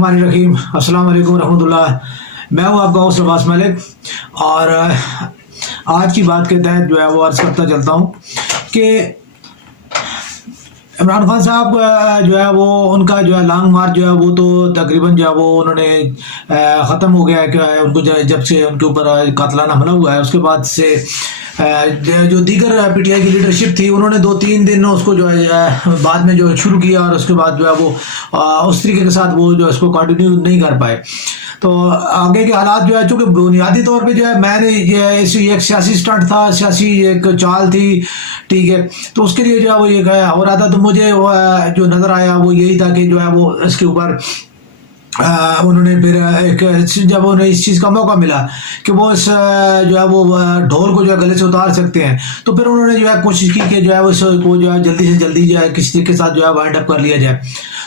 الرحمن الرحیم السلام علیکم ورحمۃ اللہ. میں ہوں آپ کا ہوسٹ عباس ملک اور آج کی بات کے تحت جو ہے وہ عرض کرتا چلتا ہوں کہ عمران خان صاحب جو ہے وہ ان کا جو ہے لانگ مارچ جو ہے وہ تو تقریباً جو ہے وہ انہوں نے ختم ہو گیا ہے کہ ان کو جب سے ان کے اوپر قاتلانہ حملہ ہوا ہے اس کے بعد سے جو دیگر پی ٹی آئی کی لیڈرشپ تھی انہوں نے 2-3 دن اس کو جو ہے بعد میں جو شروع کیا اور اس کے بعد جو ہے وہ اس طریقے کے ساتھ وہ جو اس کو کنٹینیو نہیں کر پائے. تو آگے کے حالات جو ہے چونکہ بنیادی طور پہ جو ہے میں نے یہ ایک سیاسی اسٹنٹ تھا, سیاسی ایک چال تھی, ٹھیک ہے, تو اس کے لیے جو ہے وہ یہ ہو رہا تھا. تو مجھے جو نظر آیا وہ یہی تھا کہ جو ہے وہ اس کے اوپر انہوں نے پھر ایک جب انہیں اس چیز کا موقع ملا کہ وہ اس جو ہے وہ ڈھول کو جو ہے گلے سے اتار سکتے ہیں تو پھر انہوں نے جو ہے کوشش کی کہ جو ہے اس کو جو ہے جلدی سے جلدی جو ہے کسی طریقے کے ساتھ جو ہے وائنڈ اپ کر لیا جائے.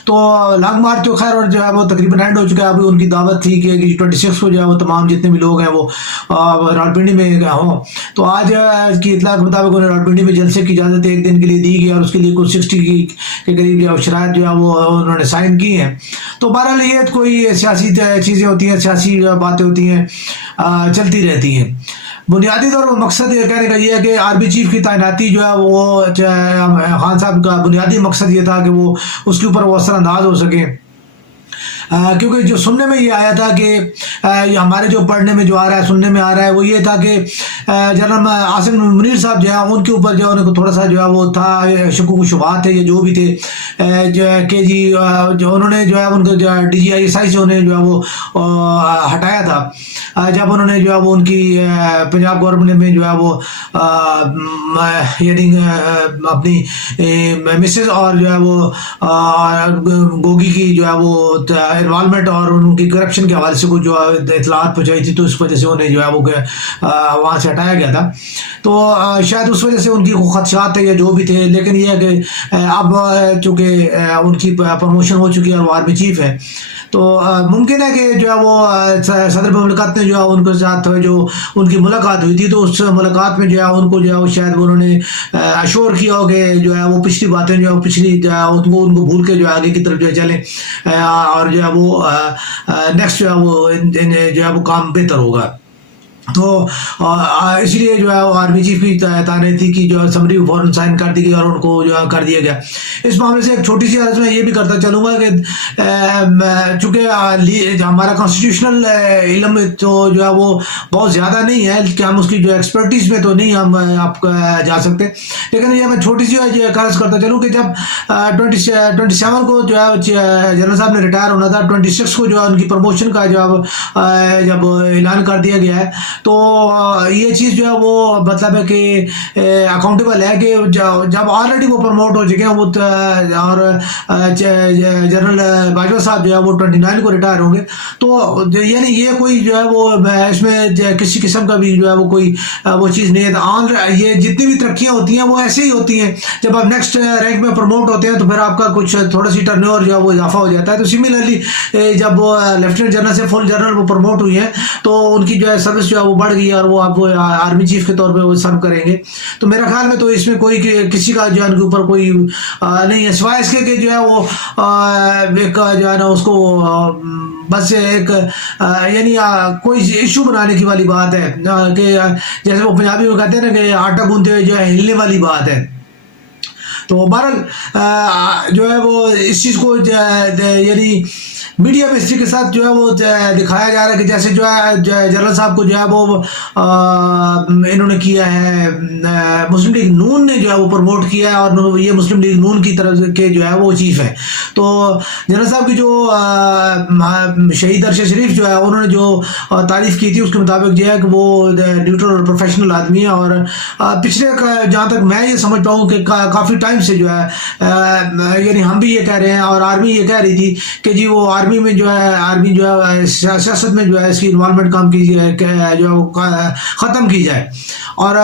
تو لانگ مارچ تو خیر اور جو ہے وہ تقریباً اینڈ ہو چکا ہے. ابھی ان کی دعوت تھی کہ 26 کو جو ہے وہ تمام جتنے بھی لوگ ہیں وہ راولپنڈی میں ہوں. تو آج کی اطلاع کے مطابق انہیں راولپنڈی میں جلسے کی اجازت ایک دن کے لیے دی گئی اور اس کے لیے کچھ 60 کے قریب جو شرائط جو ہے وہ انہوں نے سائن کی ہیں. تو بہرحال یہ کوئی سیاسی چیزیں ہوتی ہیں, سیاسی باتیں ہوتی ہیں, چلتی رہتی ہیں. بنیادی طور پر مقصد یہ کہنے کا یہ ہے کہ آرمی چیف کی تعیناتی جو ہے وہ خان صاحب کا بنیادی مقصد یہ تھا کہ وہ اس کے اوپر وہ اثر انداز ہو سکیں, کیونکہ جو سننے میں یہ آیا تھا کہ ہمارے جو پڑھنے میں جو آ رہا ہے, سننے میں آ رہا ہے وہ یہ تھا کہ جنرل عاصم منیر صاحب جو ہے ان کے اوپر جو ہے تھوڑا سا جو ہے وہ تھا شکوک و شبہات تھے یا جو بھی تھے کہ جی جو انہوں نے جو ہے ان کو D G I S I سے انہیں جو ہے وہ ہٹایا تھا جب انہوں نے جو ہے وہ ان کی پنجاب گورنمنٹ میں جو ہے وہ یعنی اپنی مسز اور جو ہے وہ گوگی کی جو ہے وہ انوالومنٹ اور ان کی کرپشن کے حوالے سے کچھ جو اطلاعات پہنچائی تھی تو اس وجہ سے انہیں جو ہے وہ وہاں سے ہٹایا گیا تھا. تو شاید اس وجہ سے ان کی خدشات تھے یا جو بھی تھے, لیکن یہ ہے کہ اب چونکہ ان کی پروموشن ہو چکی ہے اور وہ آرمی چیف ہے تو ممکن ہے کہ جو ہے وہ صدر مملکت نے جو ہے ان کے ساتھ جو ان کی ملاقات ہوئی تھی تو اس ملاقات میں جو ہے ان کو جو ہے شاید انہوں نے اشور کیا ہو کہ جو ہے وہ پچھلی باتیں جو ہے پچھلی ان کو بھول کے جو ہے آگے کی طرف جو ہے چلیں اور جو ہے وہ نیکسٹ جو ہے وہ جو ہے وہ کام بہتر ہوگا. تو اس لیے جو ہے وہ آرمی چیف کی تعیناتی کی جو سمری فوراً سائن کر دی گئی اور ان کو جو ہے کر دیا گیا. اس معاملے سے ایک چھوٹی سی عرض میں یہ بھی کرتا چلوں گا کہ چونکہ ہمارا کانسٹیٹیوشنل علم تو جو ہے وہ بہت زیادہ نہیں ہے کہ ہم اس کی جو ایکسپرٹیز میں تو نہیں ہم آپ جا سکتے, لیکن یہ میں چھوٹی سی عرض کرتا چلوں کہ جب 27 کو جو ہے جنرل صاحب نے ریٹائر ہونا تھا, 26 کو جو ہے ان کی پروموشن کا جب اعلان کر دیا گیا ہے تو یہ چیز جو ہے وہ مطلب ہے کہ اکاؤنٹیبل ہے کہ جب آلریڈی وہ پروموٹ ہو چکے ہیں وہ اور جنرل باجوہ صاحب جو ہے وہ 29 کو ریٹائر ہوں گے تو یعنی یہ کوئی جو ہے وہ اس میں کسی قسم کا بھی جو ہے وہ کوئی وہ چیز نہیں ہے. یہ جتنی بھی ترقیاں ہوتی ہیں وہ ایسے ہی ہوتی ہیں, جب آپ نیکسٹ رینک میں پروموٹ ہوتے ہیں تو پھر آپ کا کچھ تھوڑا سی ٹرن اوور جو ہے وہ اضافہ ہو جاتا ہے. تو سملرلی جب وہ لیفٹیننٹ جنرل سے فل جنرل وہ پروموٹ ہوئی ہیں تو ان کی جو ہے سروس جو ہے وہ بڑھ گئی اور وہ آپ آرمی چیف کے طور پہ وہ سرو کریں گے. تو میرا خیال میں تو اس میں کوئی کسی کا جو ہے ان کے اوپر کوئی نہیں ہے سوائے اس کے کہ جو ہے وہ ایک جو ہے نا اس کو بس ایک یعنی کوئی ایشو بنانے کی والی بات ہے کہ جیسے وہ پنجابی میں کہتے ہیں نا کہ آٹا گوندتے ہوئے جو ہے ہلنے والی بات ہے. تو بہرحال جو ہے وہ اس چیز کو یعنی میڈیا میں اسی کے ساتھ جو ہے وہ دکھایا جا رہا ہے کہ جیسے جو ہے جنرل صاحب کو جو ہے وہ انہوں نے کیا ہے مسلم لیگ نون نے جو ہے وہ پروموٹ کیا ہے اور یہ مسلم لیگ نون کی طرف کے جو ہے وہ چیف ہے. تو جنرل صاحب کی جو شہید ارشد شریف جو ہے انہوں نے جو تعریف کی تھی اس کے مطابق جو ہے کہ وہ نیوٹرل اور پروفیشنل آدمی ہے اور پچھلے جہاں تک میں یہ سمجھ پاؤں کہ کافی ٹائم سے جو ہے یعنی ہم بھی یہ کہہ رہے ہیں اور آرمی یہ کہہ رہی تھی کہ جی وہ آرمی میں جو ہے آرمی جو ہے سیاست میں جو ہے اس کی انوالومنٹ کام کی جائے جو ہے وہ ختم کی جائے. اور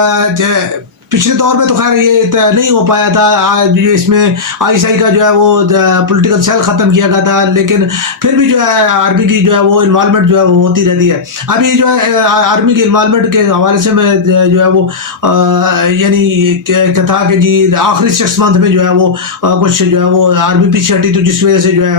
پچھلے دور میں تو خیر یہ نہیں ہو پایا تھا, اس میں آئی ایس آئی کا جو ہے وہ پولیٹیکل سیل ختم کیا گیا تھا, لیکن پھر بھی جو ہے آرمی کی جو ہے وہ انوالومنٹ جو ہے وہ ہوتی رہتی ہے. ابھی جو ہے آرمی کی انوالومنٹ کے حوالے سے میں جو ہے وہ یعنی تھا کہ جی آخری 6 منتھ میں جو ہے وہ کچھ جو ہے وہ آرمی پیچھے ہٹی تو جس وجہ سے جو ہے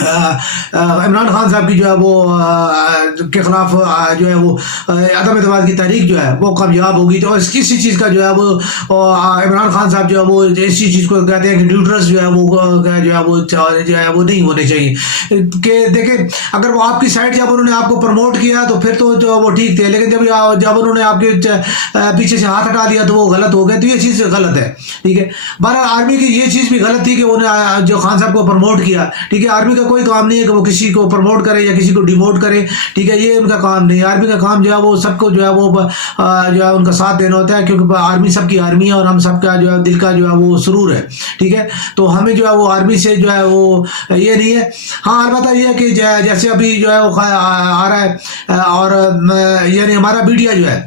عمران خان صاحب کی جو ہے وہ کے خلاف جو ہے وہ عدم اعتماد کی تحریک جو ہے وہ کامیاب ہوگی. تو اس کسی چیز کا جو ہے وہ عمران خان صاحب جو ہے وہ اسی چیز کو کہتے ہیں کہ نیوٹرلس جو ہے وہ نہیں ہونے چاہیے. کہ دیکھیں اگر وہ آپ کی سائڈ جب انہوں نے آپ کو پروموٹ کیا تو پھر تو وہ ٹھیک تھے, لیکن جب انہوں نے آپ کے پیچھے سے ہاتھ ہٹا دیا تو وہ غلط ہو گئے. تو یہ چیز غلط ہے. ٹھیک ہے, بہرحال آرمی کی یہ چیز بھی غلط تھی کہ انہوں نے جو خان صاحب کو پروموٹ کیا. ٹھیک ہے, آرمی کا کوئی کام نہیں ہے کہ وہ کسی کو پروموٹ کرے یا کسی کو ڈیموٹ کرے. ٹھیک ہے, یہ ان کا کام نہیں ہے. آرمی کا کام جو ہے وہ سب کو جو ہے وہ جو ہے ان کا ساتھ دینا ہوتا ہے, کیونکہ آرمی سب کی آرمی ہے اور ہم سب کا جو ہے دل کا جو ہے وہ سرور ہے. ٹھیک ہے, تو ہمیں جو ہے وہ آرمی سے جو ہے وہ یہ نہیں ہے. ہاں البتہ یہ ہے کہ جیسے ابھی جو ہے وہ آ رہا ہے اور یعنی ہمارا میڈیا جو ہے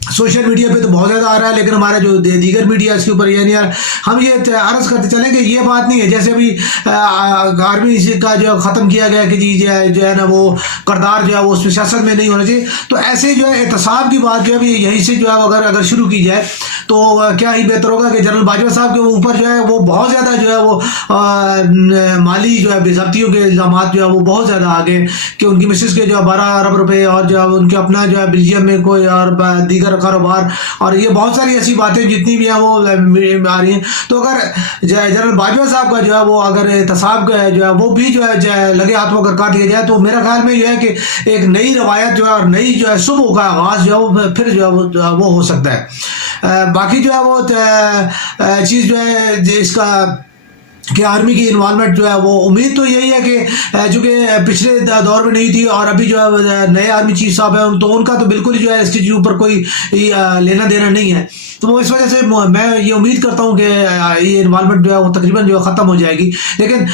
سوشل میڈیا پہ تو بہت زیادہ آ رہا ہے, لیکن ہمارا جو دیگر میڈیا اس کے اوپر یعنی ہم یہ عرض کرتے چلیں کہ یہ بات نہیں ہے جیسے ابھی آرمی کا جو ختم کیا گیا کہ جی جو ہے نا وہ کردار جو ہے وہ اس میں سیاست میں نہیں ہونا چاہیے. تو ایسے جو ہے احتساب کی بات جو ہے یہیں سے جو ہے اگر شروع کی جائے تو کیا ہی بہتر ہوگا کہ جنرل باجوہ صاحب کے اوپر جو ہے وہ بہت زیادہ جو ہے وہ مالی جو ہے بے ضابطیوں کے الزامات جو ہے وہ بہت زیادہ آگے کہ ان کی مسز کے جو ہے 12 ارب روپے اور جو ہے ان کے اپنا جو ہے بیلجیم میں کوئی اور دیگر کاروبار اور یہ بہت ساری ایسی باتیں جتنی بھی ہیں وہ آ رہی ہیں. تو اگر جنرل باجوہ صاحب کا جو ہے وہ اگر احتساب جو ہے وہ بھی جو ہے لگے ہاتھوں اگر کاٹ دیا جائے تو میرا خیال میں یہ ہے کہ ایک نئی روایت جو ہے اور نئی جو ہے صبح کا آغاز جو ہے وہ پھر جو ہے وہ ہو سکتا ہے. باقی جو ہے وہ چیز جو ہے اس کا کہ آرمی کی انوالومنٹ جو ہے وہ امید تو یہی ہے کہ چونکہ پچھلے دور میں نہیں تھی اور ابھی جو ہے نئے آرمی چیف صاحب ہیں تو ان کا تو بالکل جو ہے اس کے اوپر کوئی لینا دینا نہیں ہے. تو وہ اس وجہ سے میں یہ امید کرتا ہوں کہ یہ انوالومنٹ جو ہے وہ تقریباً جو ہے ختم ہو جائے گی. لیکن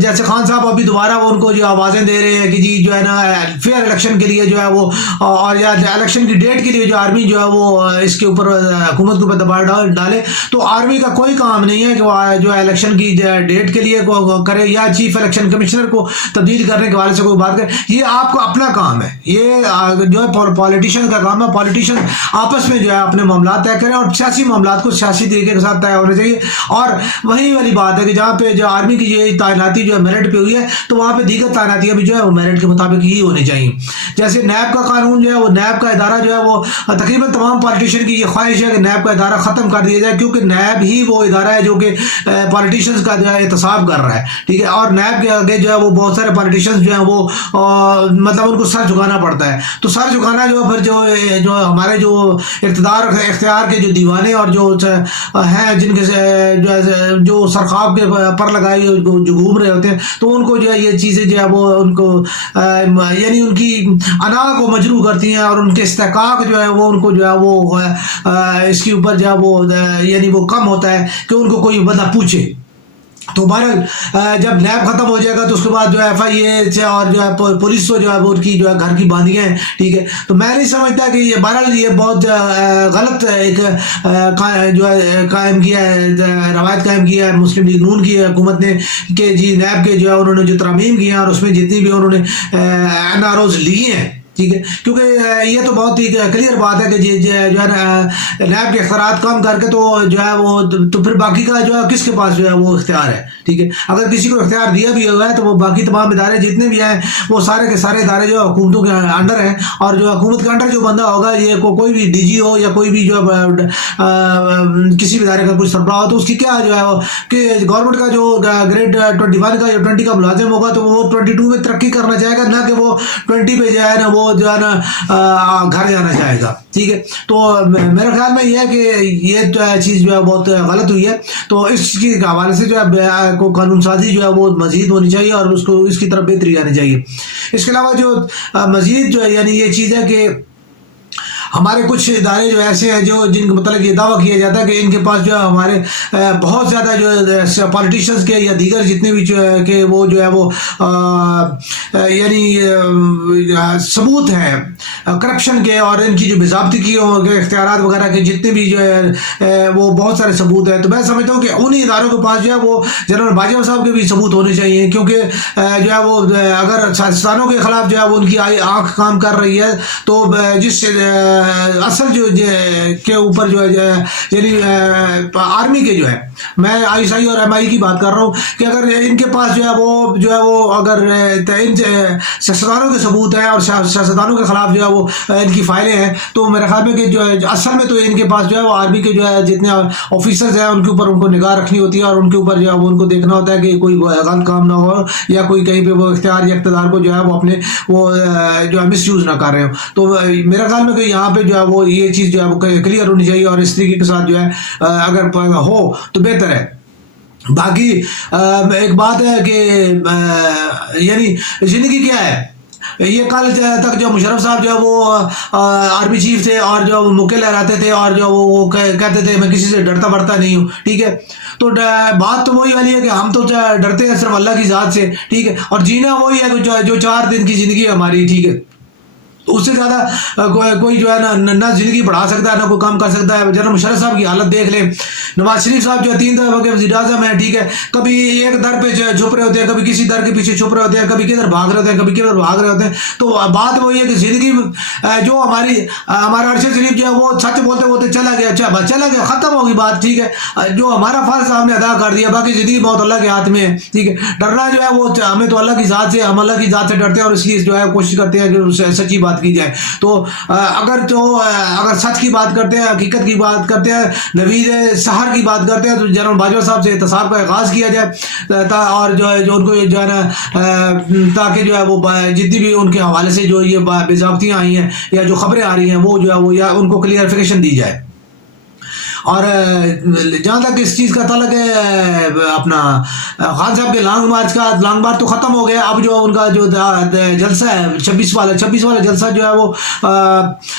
جیسے خان صاحب ابھی دوبارہ وہ ان کو جو آوازیں دے رہے ہیں کہ جی جو ہے نا فیئر الیکشن کے لیے جو ہے وہ اور یا الیکشن کی ڈیٹ کے لیے جو آرمی جو ہے وہ اس کے اوپر حکومت کے اوپر دباؤ ڈالے, تو آرمی کا کوئی کام نہیں ہے کہ وہ جو ہے الیکشن کی ڈیٹ کے لیے کرے یا چیف الیکشن کمشنر کو تبدیل کرنے کے بارے سے کوئی بات کرے. یہ آپ کا اپنا کام ہے, یہ جو ہے پالیٹیشین کا کام ہے. پالیٹیشین آپس میں جو ہے اپنے معاملات طے کریں اور سیاسی معاملات کو سیاسی طریقے کے ساتھ طے ہونے چاہیے. اور وہی والی بات ہے کہ جہاں پہ جو آرمی کی یہ تعیناتی جو ہے میرٹ پہ ہوئی ہے تو وہاں پہ دیگر تعیناتیاں بھی جو ہے وہ میرٹ کے مطابق ہی ہونی چاہیے. جیسے نیب کا قانون جو ہے وہ نیب کا ادارہ جو ہے وہ تقریباً تمام پالیٹیشین کی یہ خواہش ہے کہ نیب کا ادارہ ختم کر دیا جائے, کیونکہ نیب ہی وہ ادارہ ہے جو کہ پالیٹیشینز کا جو ہے احتساب کر رہا ہے. ٹھیک ہے, اور نیب کے آگے جو ہے وہ بہت سارے پالیٹیشینز جو ہیں وہ مطلب ان کو سر جھکانا پڑتا ہے. تو سر جھکانا جو پھر جو ہمارے جو اختیار کے جو دیوانے اور جو ہیں جن کے جو سرخاب کے پر لگائے جو گھوم رہے ہوتے ہیں تو ان کو جو ہے یہ چیزیں جو ہے وہ ان کو یعنی ان کی انا کو مجروح کرتی ہیں اور ان کے استحقاق جو ہے وہ ان کو جو ہے وہ اس کے اوپر جو ہے وہ یعنی وہ کم ہوتا ہے کہ ان کو کوئی بندہ پوچھے. تو بہرحال جب نیب ختم ہو جائے گا تو اس کے بعد جو ہے ایف آئی اے سے اور جو ہے پولیس کو جو ہے وہ ان کی جو ہے گھر کی باندیاں ہیں. ٹھیک ہے, تو میں نہیں سمجھتا کہ یہ بہرحال یہ بہت غلط ایک جو ہے قائم کیا ہے, روایت قائم کیا ہے مسلم لیگ نون کی حکومت نے کہ جی نیب کے جو ہے انہوں نے جو ترامیم کی ہیں اور اس میں جتنی بھی انہوں نے این آر اوز لیے ہیں. ٹھیک ہے, کیونکہ یہ تو بہت ہی کلیئر بات ہے کہ جو ہے نا نیب کے اختیارات کم کر کے تو جو ہے وہ تو پھر باقی کا جو ہے کس کے پاس جو ہے وہ اختیار ہے. ٹھیک ہے, اگر کسی کو اختیار دیا بھی ہوا ہے تو وہ باقی تمام ادارے جتنے بھی ہیں وہ سارے کے سارے ادارے جو حکومتوں کے انڈر ہیں, اور جو حکومت کے انڈر جو بندہ ہوگا یہ کوئی بھی ڈی جی ہو یا کوئی بھی جو کسی بھی ادارے کا کچھ سربراہ ہو تو اس کی کیا جو ہے کہ گورنمنٹ کا جو گریڈ 21 کا یا 20 کا ملازم ہوگا تو وہ 22 میں ترقی کرنا چاہے گا, نہ کہ وہ 20 پہ جو ہے نا وہ جو ہے نا گھر جانا چاہے گا. ٹھیک ہے, تو میرے خیال میں یہ ہے کہ یہ چیز جو ہے بہت غلط ہوئی ہے. تو اس کے حوالے سے جو ہے کو قانون سازی جو ہے وہ مزید ہونی چاہیے اور اس کو اس کی طرف بہتری آنی چاہیے. اس کے علاوہ جو مزید جو ہے یعنی یہ چیز ہے کہ ہمارے کچھ ادارے جو ایسے ہیں جو جن کا مطلب یہ دعویٰ کیا جاتا ہے کہ ان کے پاس جو ہے ہمارے بہت زیادہ جو ہے پالیٹیشینز کے یا دیگر جتنے بھی جو ہے کہ وہ جو ہے وہ یعنی ثبوت ہیں کرپشن کے اور ان کی جو باضابطگی کے اختیارات وغیرہ کے جتنے بھی جو ہے وہ بہت سارے ثبوت ہیں. تو میں سمجھتا ہوں کہ انہی اداروں کے پاس جو ہے وہ جنرل باجوہ صاحب کے بھی ثبوت ہونے چاہیے, کیونکہ جو ہے وہ اگر سیاستدانوں کے خلاف جو ہے وہ ان کی آنکھ کام کر رہی ہے تو جس اصل جو کے اوپر جو ہے یعنی آرمی کے جو ہے میں آئی آئی اور ایم آئی کی بات کر رہا ہوں کہ اگر ان کے پاس جو ہے وہ اگر ان سیاستدانوں کے ثبوت ہیں اور سیاستدانوں کے خلاف جو ہے وہ ان کی فائلیں ہیں تو میرے خیال میں کہ جو ہے اصل میں تو ان کے پاس جو ہے وہ آرمی کے جو ہے جتنے آفیسرز ہیں ان کے اوپر ان کو نگاہ رکھنی ہوتی ہے اور ان کے اوپر جو ہے وہ ان کو دیکھنا ہوتا ہے کہ کوئی غلط کام نہ ہو یا کوئی کہیں پہ وہ اختیار یا اقتدار کو جو ہے وہ اپنے وہ جو ہے مس یوز نہ کر رہے ہو. تو میرا خیال میں کہ یہاں پہ جو ہے وہ یہ چیز جو ہے وہ کلیئر ہونی چاہیے اور اس طریقے کے ساتھ جو ہے اگر ہو تو بہتر ہے. باقی ایک بات ہے کہ یعنی زندگی کیا ہے. یہ کل تک جو مشرف صاحب جو ہے وہ آرمی چیف تھے اور جو موقع لہراتے تھے اور جو وہ کہتے تھے میں کسی سے ڈرتا بڑتا نہیں ہوں. ٹھیک ہے, تو بات تو وہی والی ہے کہ ہم تو ڈرتے ہیں صرف اللہ کی ذات سے. ٹھیک ہے, اور جینا وہی ہے جو 4 دن کی زندگی ہے ہماری. ٹھیک ہے, اس سے زیادہ کوئی جو ہے نہ زندگی بڑھا سکتا ہے نہ کوئی کام کر سکتا ہے. جنرل مشرف صاحب کی حالت دیکھ لیں. نواز شریف صاحب جو 3 دفعہ کے وزیر اعظم ہیں. ٹھیک ہے, کبھی ایک در پہ چھپ رہے ہوتے ہیں, کبھی کسی در کے پیچھے چھپ رہے ہوتے ہیں, کبھی کدھر بھاگ رہے ہوتے ہیں, کبھی کدھر بھاگ رہے ہوتے ہیں. تو بات وہی ہے کہ زندگی جو ہمارا ارشد شریف جو ہے وہ سچ بولتے بولتے چلا گیا. اچھا بس چلا گیا, ختم ہوگی بات. ٹھیک ہے, جو ہمارا فرض ہم نے ادا کر دیا, باقی زندگی بہت اللہ کے ہاتھ میں ہے. ٹھیک ہے, ڈرنا جو ہے وہ ہمیں تو اللہ کی ذات سے, ہم اللہ کی ذات سے ڈرتے ہیں اور اس لیے جو ہے کوشش کرتے ہیں کہ سچی بات کی جائے. تو اگر سچ کی بات کرتے ہیں, حقیقت کی بات کرتے ہیں, نوید سحر کی بات کرتے ہیں, تو جنرل باجوہ صاحب سے احتساب کا آغاز کیا جائے اور جو ہے جو ان کو جو ہے نا تاکہ جو ہے وہ جتنی بھی ان کے حوالے سے جو یہ بے ضابطیاں آئی ہیں یا جو خبریں آ رہی ہیں وہ جو ہے وہ یا ان کو کلیئرفیکیشن دی جائے. اور جہاں تک اس چیز کا تعلق ہے اپنا خان صاحب کے لانگ مارچ کا, لانگ مارچ تو ختم ہو گیا. اب جو ان کا جو جلسہ ہے 26 والا جلسہ جو ہے وہ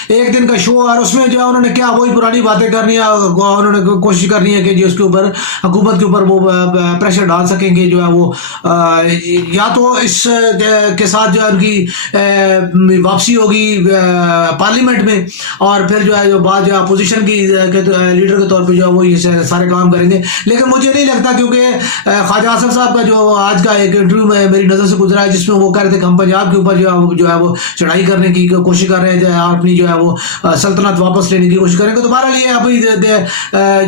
1 دن کا شو, اور اس میں جو ہے انہوں نے کیا وہی پرانی باتیں کرنی ہے. انہوں نے کوشش کرنی ہے کہ جو اس کے اوپر حکومت کے اوپر وہ پریشر ڈال سکیں کہ جو ہے وہ یا تو اس کے ساتھ جو ہے ان کی واپسی ہوگی پارلیمنٹ میں, اور پھر جو ہے جو بعد جو اپوزیشن کی لیڈر کے طور پہ جو ہے وہ یہ سارے کام کریں گے. لیکن مجھے نہیں لگتا, کیونکہ خواجہ آصف صاحب کا جو آج کا ایک انٹرویو میں میری نظر سے گزرا ہے جس میں وہ کہہ رہے تھے کہ ہم پنجاب کے اوپر جو ہے وہ چڑھائی کرنے کی کوشش کر رہے ہیں, اپنی جو ہے وہ سلطنت واپس لینے کی کوشش کریں گے. تو بہرحال یہ ابھی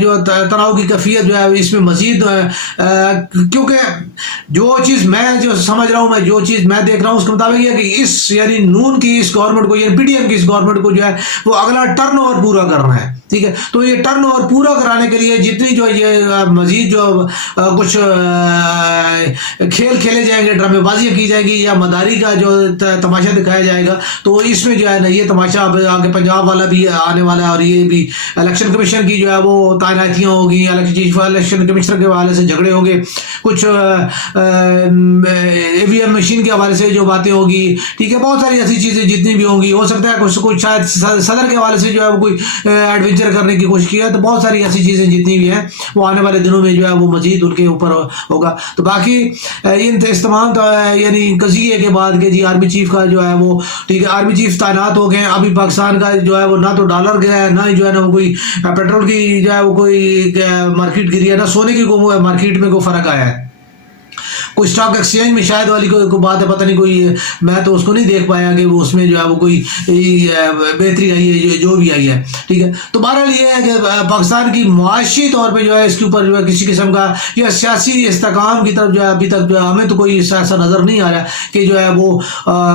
جو تناؤ کی کیفیت جو ہے اس میں مزید کیونکہ جو چیز میں جو سمجھ رہا ہوں, میں جو چیز میں دیکھ رہا ہوں اس کے مطابق یہ کہ اس یعنی نون کی اس گورنمنٹ کو, یعنی پی ڈی ایم کی اس گورنمنٹ کو جو ہے وہ اگلا ٹرن اوور پورا کرنا ہے. ٹھیک ہے, تو یہ ٹرن اوور پورا کرانے کے لیے جتنی جو یہ مزید جو کچھ کھیل کھیلے جائیں گے, ڈرامے بازیاں کی جائیں گی یا مداری کا جو تماشا دکھایا جائے گا, تو اس میں جو ہے نا یہ تماشا آگے پنجاب والا بھی آنے والا ہے. اور یہ بھی الیکشن کمیشن کی جو ہے وہ تعیناتیاں ہوگی, چیف الیکشن کمشنر کے حوالے سے جھگڑے ہوں گے, کچھ اے وی ایم مشین کے حوالے سے جو باتیں ہوگی. ٹھیک ہے, بہت ساری ایسی چیزیں جتنی بھی ہوں گی. ہو سکتا ہے کچھ شاید صدر کے حوالے سے جو ہے وہ کوئی ایڈونچر کرنے کی کوشش کی ہے. تو بہت ساری ایسی چیزیں جتنی بھی ہیں وہ آنے والے دنوں میں جو ہے وہ مزید ان کے اوپر ہوگا. تو باقی ان استعمال یعنی قضیے کے بعد کہ جی آرمی چیف کا جو ہے وہ ٹھیک ہے آرمی چیف تعینات ہو گئے. ابھی پاکستان کا جو ہے وہ نہ تو ڈالر گیا ہے, نہ جو ہے نا وہ کوئی پیٹرول کی جو ہے وہ کوئی مارکیٹ گری ہے, نہ سونے کی کوئی مارکیٹ میں کوئی فرق آیا ہے. کوئی اسٹاک ایکسچینج میں شاید والی کوئی بات ہے, پتہ نہیں کوئی, میں تو اس کو نہیں دیکھ پایا کہ وہ اس میں جو ہے وہ کوئی بہتری آئی ہے جو بھی آئی ہے. ٹھیک ہے, تو بہرحال یہ ہے کہ پاکستان کی معاشی طور پہ جو ہے اس کے اوپر جو ہے کسی قسم کا یا سیاسی استحکام کی طرف جو ہے ابھی تک جو ہے ہمیں تو کوئی ایسا نظر نہیں آ رہا کہ جو ہے وہ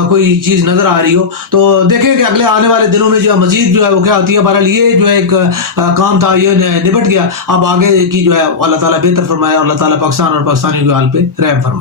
کوئی چیز نظر آ رہی ہو. تو دیکھیں کہ اگلے آنے والے دنوں میں جو ہے مزید جو ہے وہ کیا ہوتی ہے. بہرحال یہ جو ہے ایک کام تھا یہ نبٹ گیا. اب آگے کی جو ہے اللہ تعالیٰ بہتر فرمایا, اور اللہ تعالیٰ پاکستان اور پاکستانیوں کے حال پہ رحم فرمائے.